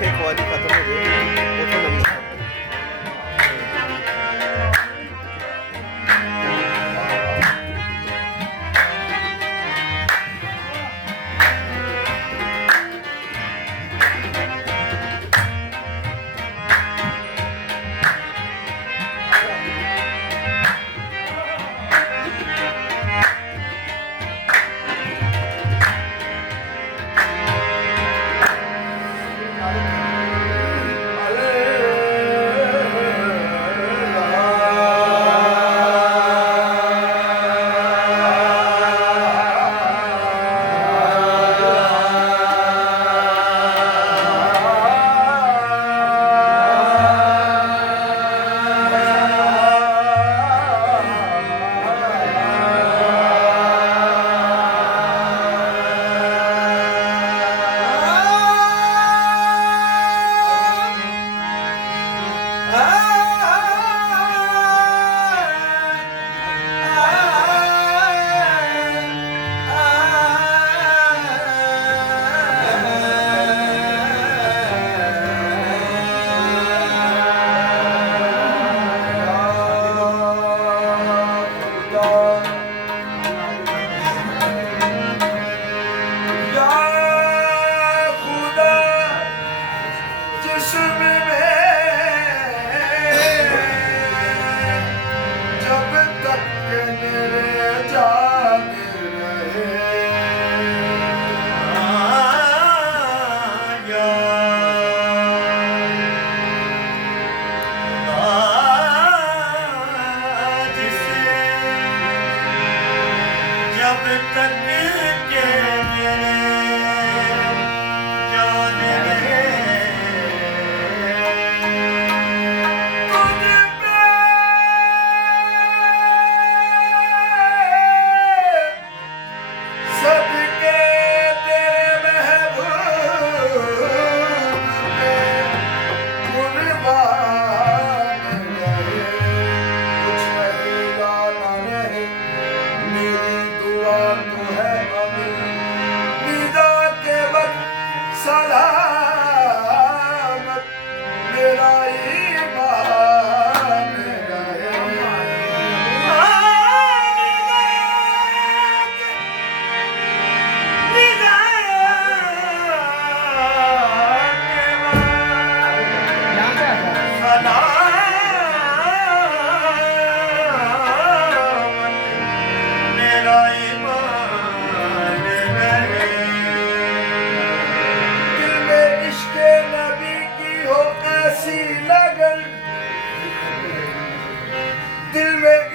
Fake वाली खत्म हो जाएगी, वो तो नवी स्टार्ट।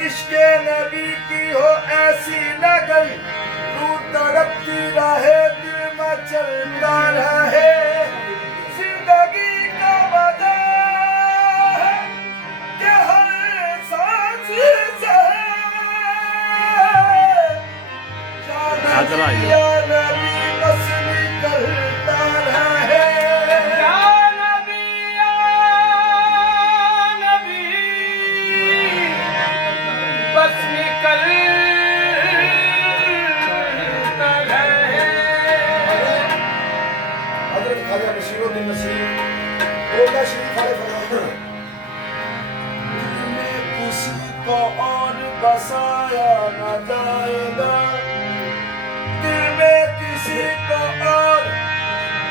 इश्क़े नबी की हो ऐसी लगन, तू तड़पती रहे दिल में चलता रहे, जिंदगी का मजा है कि हर सांस से जाना या नबी बस निकलता रहे। को और बसाया न जाएगा, दिल में किसी को और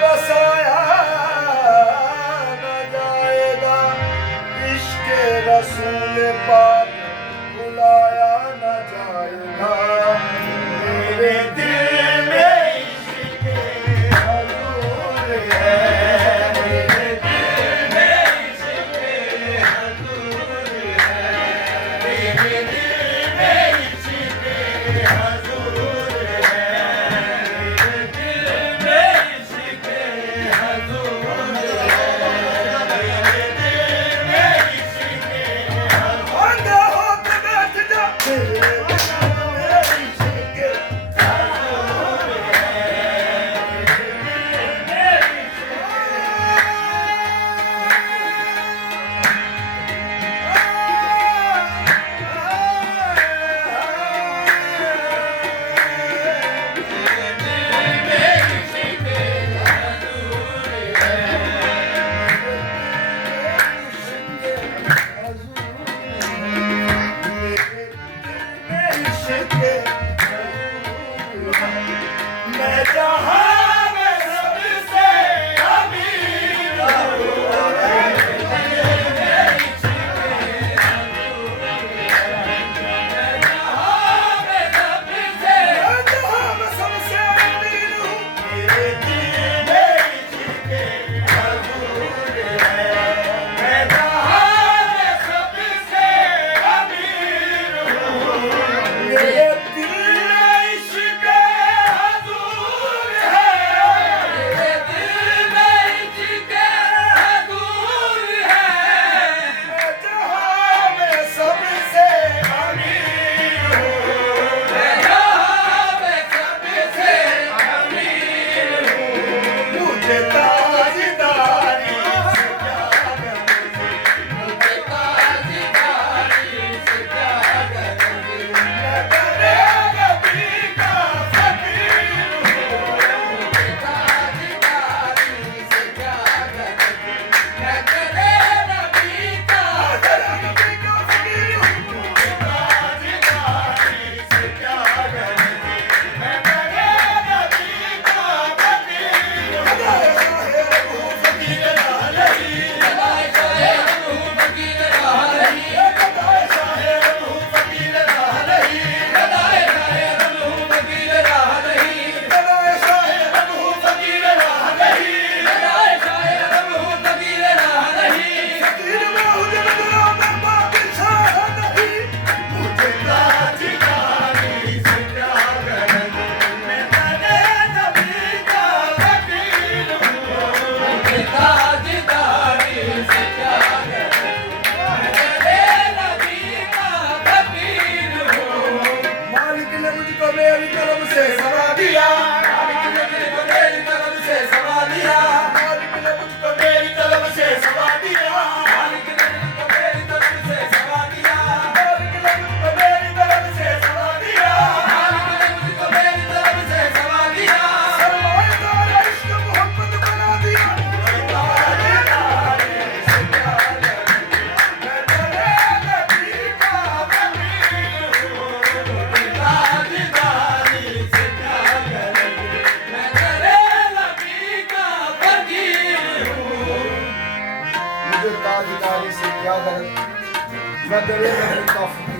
बसाया न जाएगा, इश्क़ रसूल पाक बुलाया न जाएगा, मेरे दिल में इश्क़ हजूर है। दिल में ताजदारी से क्या करें, तेरे नबी का फकीर हूँ। मालिक ने मुझको मेरी तरफ से समा दिया, मालिक ने मुझको मेरी तरफ से समा दिया, मालिक ने मुझको मेरी तरफ से समा दिया, मालिक ने मुझको मेरी तरफ से समा दिया, मालिक ने मुझको मेरी तरफ से समा दिया, मालिक ने मुझको मेरी तरफ से समा दिया। सरमाएदार इश्क मोहब्बत बना दिया। ताजदारी से क्या करें, मैं तेरे नबी का फकीर हूँ। ताजदारी से क्या करें, मैं तेरे नबी का फकीर हूँ। मुझे ताजदारी से क्या करें, मैं तेरे नबी का फकीर